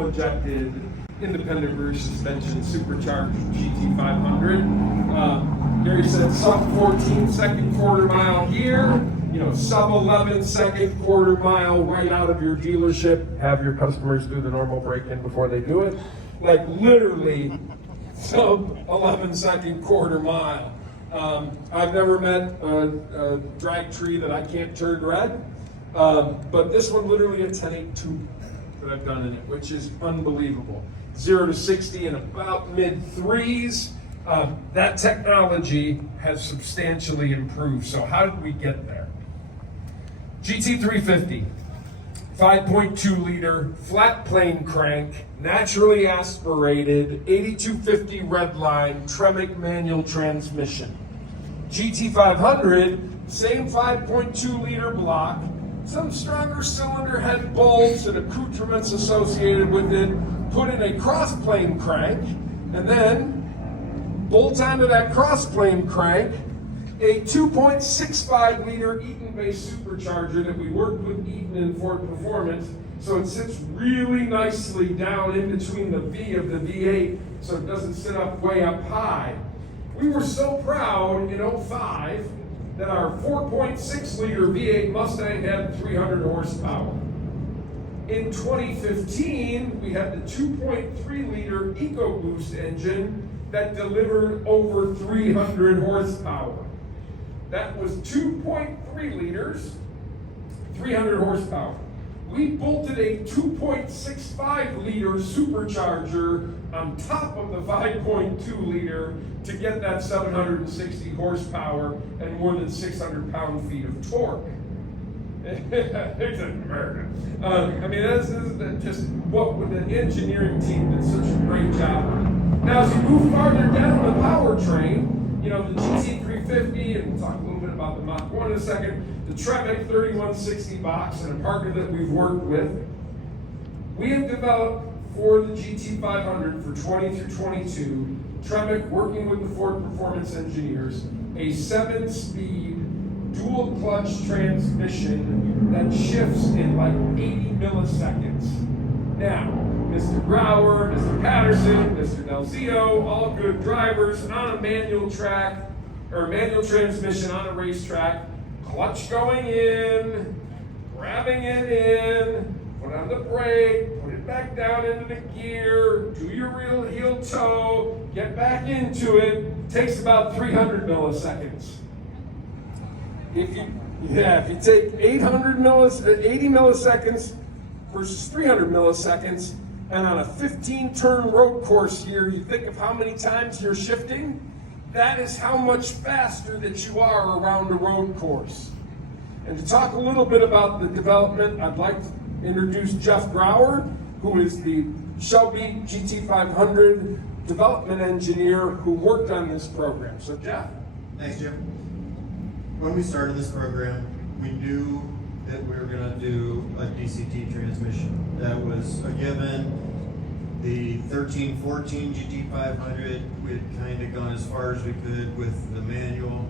fuel injected independent rear suspension supercharged GT500. Gary said sub 14 second quarter mile here, sub 11 second quarter mile right out of your dealership. Have your customers do the normal break-in before they do it. Like literally sub 11 second quarter mile. I've never met a drag tree that I can't turn red, but this one literally a 10.82 that I've done in it, which is unbelievable. 0 to 60 in about mid threes. That technology has substantially improved. So how did we get there? GT350, 5.2 liter, flat plane crank, naturally aspirated, 8250 redline, Tremec manual transmission. GT500, same 5.2 liter block, some stronger cylinder head bolts and accoutrements associated with it, put in a cross plane crank, and then bolt onto that cross plane crank a 2.65 liter Eaton-based supercharger that we worked with Eaton and Ford Performance, so it sits really nicely down in between the V of the V8, so it doesn't sit up way up high. We were so proud in '05 that our 4.6 liter V8 Mustang had 300 horsepower. In 2015, we had the 2.3 liter EcoBoost engine that delivered over 300 horsepower. That was 2.3 liters, 300 horsepower. We bolted a 2.65 liter supercharger on top of the 5.2 liter to get that 760 horsepower and more than 600 pound-feet of torque. It's America. This is just what the engineering team did such a great job on. Now, as you move farther down the powertrain, the GT350, and we'll talk a little bit about the Mach 1 in a second, the Tremec 3160 box, and a partner that we've worked with, we have developed for the GT500 for 20 through 22, Tremec working with the Ford Performance engineers, a 7-speed dual clutch transmission that shifts in like 80 milliseconds. Now, Mr. Brower, Mr. Patterson, Mr. Delzio, all good drivers on a manual track, or manual transmission on a racetrack, clutch going in, grabbing it in, put on the brake, put it back down into the gear, do your real heel toe, get back into it, takes about 300 milliseconds. If you take 80 milliseconds versus 300 milliseconds, and on a 15-turn road course here, you think of how many times you're shifting, that is how much faster that you are around a road course. And to talk a little bit about the development, I'd like to introduce Jeff Brower, who is the Shelby GT500 development engineer who worked on this program. So Jeff. Thanks, Jim. When we started this program, we knew that we were going to do a DCT transmission. That was a given. The 1314 GT500, we had kind of gone as far as we could with the manual.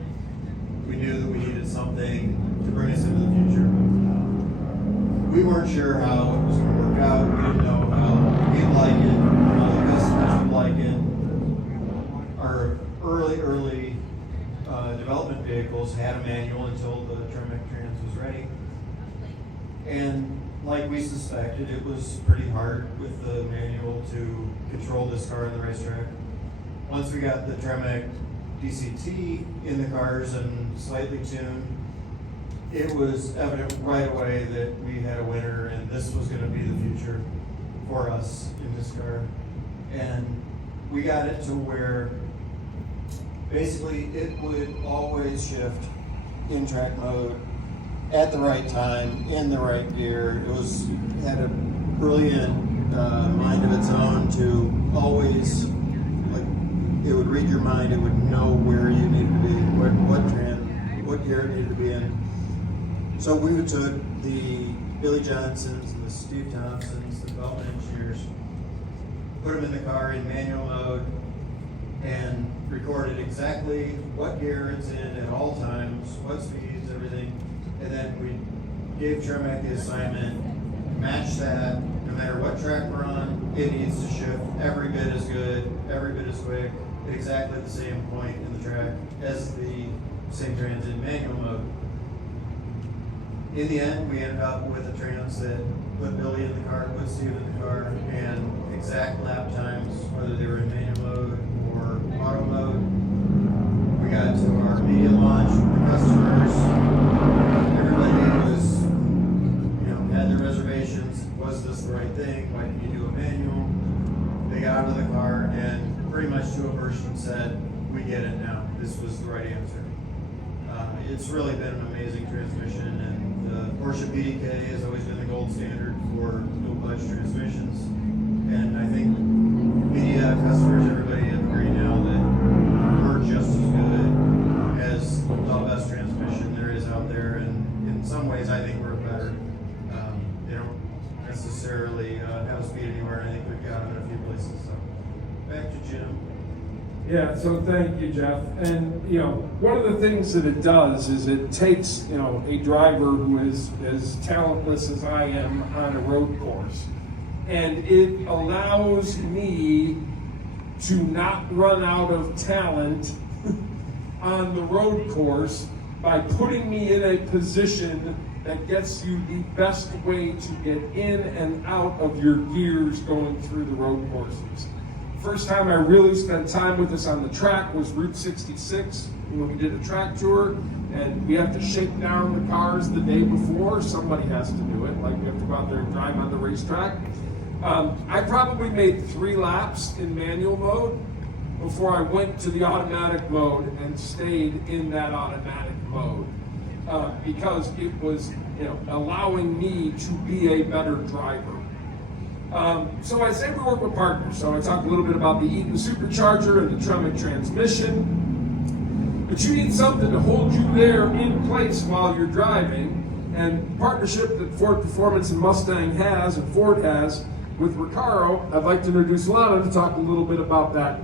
We knew that we needed something to bring us into the future. We weren't sure how it was going to work out. We didn't know how we'd like it, how the customers would like it. Our early development vehicles had a manual until the Tremec Trans was ready. And like we suspected, it was pretty hard with the manual to control this car on the racetrack. Once we got the Tremec DCT in the cars and slightly tuned, it was evident right away that we had a winner and this was going to be the future for us in this car. And we got it to where basically it would always shift in track mode at the right time, in the right gear. It had a brilliant mind of its own to always, it would read your mind, it would know where you needed to be, what gear it needed to be in. So we took the Billy Johnsons and the Steve Thompsons, the development engineers, put them in the car in manual mode, and recorded exactly what gear it's in at all times, what speeds, everything. And then we gave Tremec the assignment, match that, no matter what track we're on, it needs to shift every bit as good, every bit as quick, at exactly the same point in the track as the same trans in manual mode. In the end, we ended up with a trans that put Billy in the car, put Steve in the car, and exact lap times, whether they were in manual mode or auto mode. We got to our media launch with the customers. Everybody was, had their reservations. Was this the right thing? Why didn't you do a manual? They got out of the car and pretty much to a person said, we get it now. This was the right answer. It's really been an amazing transmission, and the Porsche PDK has always been the gold standard for dual clutch transmissions. And I think media, customers, everybody agree now that we're just as good as the best transmission there is out there. And in some ways, I think we're better. They don't necessarily have speed anywhere. I think we've got them in a few places. So back to Jim. Yeah, so thank you, Jeff. And, one of the things that it does is it takes, a driver who is as talentless as I am on a road course, and it allows me to not run out of talent on the road course by putting me in a position that gets you the best way to get in and out of your gears going through the road courses. First time I really spent time with this on the track was Route 66 when we did a track tour, and we have to shake down the cars the day before. Somebody has to do it, like we have to go out there and drive on the racetrack. I probably made 3 laps in manual mode before I went to the automatic mode and stayed in that automatic mode because it was allowing me to be a better driver. So I say we work with partners. So I talked a little bit about the Eaton supercharger and the Tremec transmission. But you need something to hold you there in place while you're driving. And partnership that Ford Performance and Mustang has, and Ford has, with Recaro, I'd like to introduce Lana to talk a little bit about that.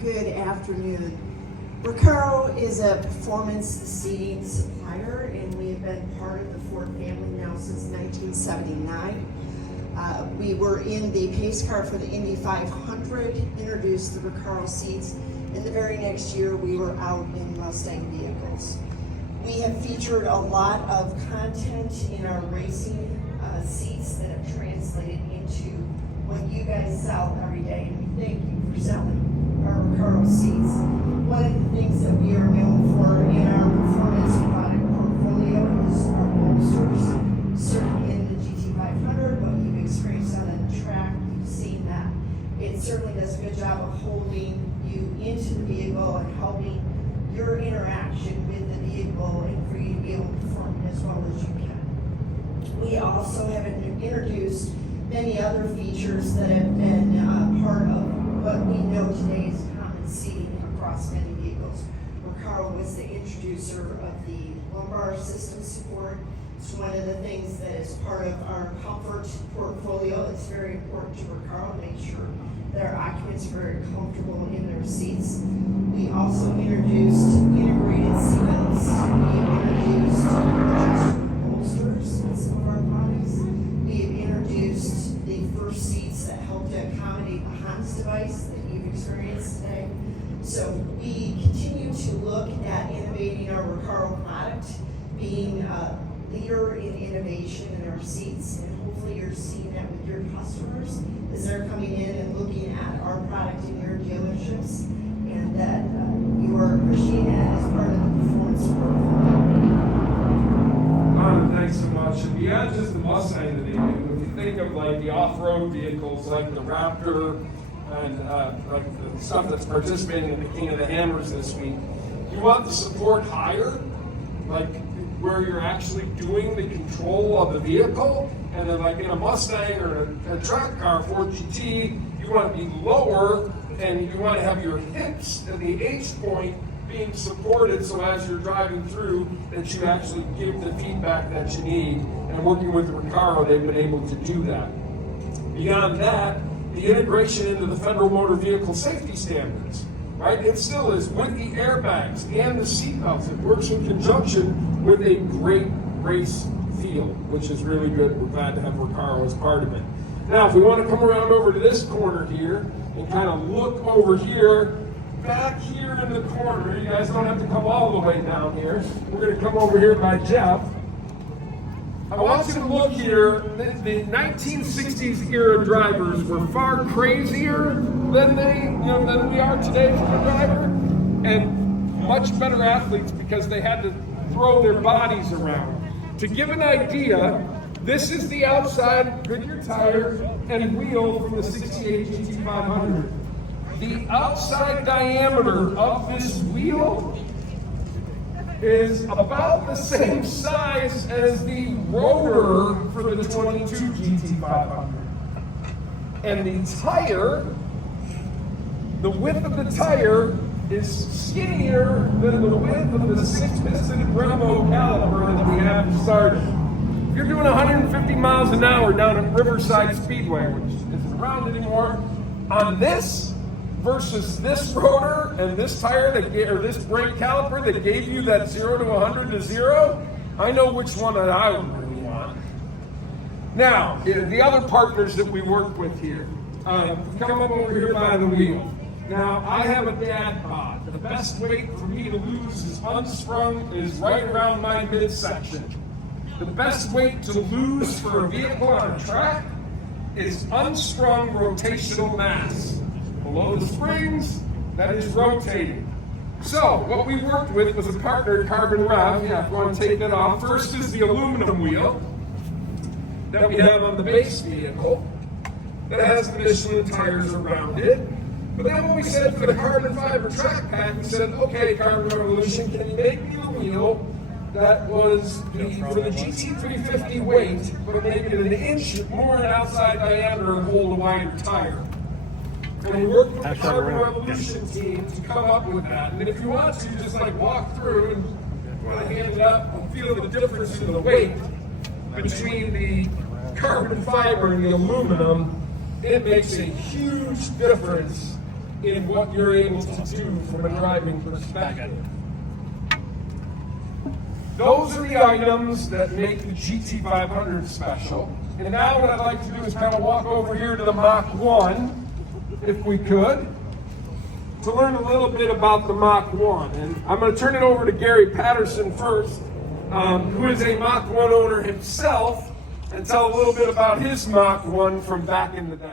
Good afternoon. Recaro is a performance seating supplier, and we have been part of the Ford family now since 1979. We were in the pace car for the Indy 500, introduced the Recaro seats, and the very next year we were out in Mustang vehicles. We have featured a lot of content in our racing seats that have translated into what you guys sell every day, and we thank you for selling our Recaro seats. One of the things that we are known for in our performance product portfolio is our bolsters, certainly in the GT500, but you've experienced on the track, you've seen that. It certainly does a good job of holding you into the vehicle and helping your interaction with the vehicle and for you to be able to perform as well as you can. We also have introduced many other features that have been part of what we know today is common seating across many vehicles. Recaro was the introducer of the lumbar system support. It's one of the things that is part of our comfort portfolio. It's very important to Recaro to make sure that our occupants are very comfortable in their seats. We also introduced integrated seatbelts. We introduced adjustable bolsters in some of our products. We have introduced the first seats that help to accommodate the Hans device that you've experienced today. So we continue to look at innovating our Recaro product, being a leader in innovation in our seats, and hopefully you're seeing that with your customers as they're coming in and looking at our product in your dealerships, and that you are appreciating it as part of the performance portfolio. Thanks so much. And beyond just the Mustang that they do, if you think of like the off-road vehicles like the Raptor and like the stuff that's participating in the King of the Hammers this week, you want the support higher, like where you're actually doing the control of the vehicle, and then like in a Mustang or a track car, Ford GT, you want to be lower and you want to have your hips and the H point being supported so as you're driving through that you actually give the feedback that you need. And working with Recaro, they've been able to do that. Beyond that, the integration into the Federal Motor Vehicle Safety Standards, right? It still is with the airbags and the seatbelts. It works in conjunction with a great race feel, which is really good. We're glad to have Recaro as part of it. Now, if we want to come around over to this corner here and kind of look over here, back here in the corner, you guys don't have to come all the way down here. We're going to come over here by Jeff. I want you to look here. The 1960s era drivers were far crazier than than we are today from a driver, and much better athletes because they had to throw their bodies around. To give an idea, this is the outside Goodyear tire and wheel from the 68 GT500. The outside diameter of this wheel is about the same size as the rotor for the 22 GT500. And the tire, the width of the tire is skinnier than the width of the 6-piston Brembo caliper that we have started. If you're doing 150 miles an hour down at Riverside Speedway, which isn't around anymore, on this versus this rotor and this tire or this brake caliper that gave you that 0 to 100 to 0, I know which one that I would really want. Now, the other partners that we work with here, come up over here by the wheel. Now, I have a dad bod. The best weight for me to lose is unsprung is right around my midsection. The best weight to lose for a vehicle on a track is unsprung rotational mass. Below the springs, that is rotating. So, what we worked with was a partner, Carbon Rev. Yeah, if you want to take that off. First is the aluminum wheel that we have on the base vehicle that has the Michelin tires around it. But then when we said for the carbon fiber track pack, we said, okay, Carbon Revolution, can you make me a wheel that was for the GT350 weight, but make it an inch more in outside diameter and hold a wider tire? And we worked with the Carbon Revolution team to come up with that. And if you want to, just like walk through and want to hand it up and feel the difference in the weight between the carbon fiber and the aluminum, it makes a huge difference in what you're able to do from a driving perspective. Those are the items that make the GT500 special. And now what I'd like to do is kind of walk over here to the Mach 1. If we could, to learn a little bit about the Mach 1. And I'm going to turn it over to Gary Patterson first, who is a Mach 1 owner himself, and tell a little bit about his Mach 1 from back in the day.